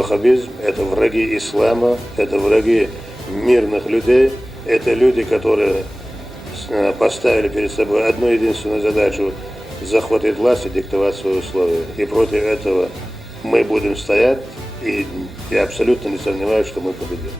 ваххабизм, это враги ислама, это враги мирных людей, это люди, которые поставили перед собой одну единственную задачу – захватить власть и диктовать свои условия. И против этого мы будем стоять, и я абсолютно не сомневаюсь, что мы победим.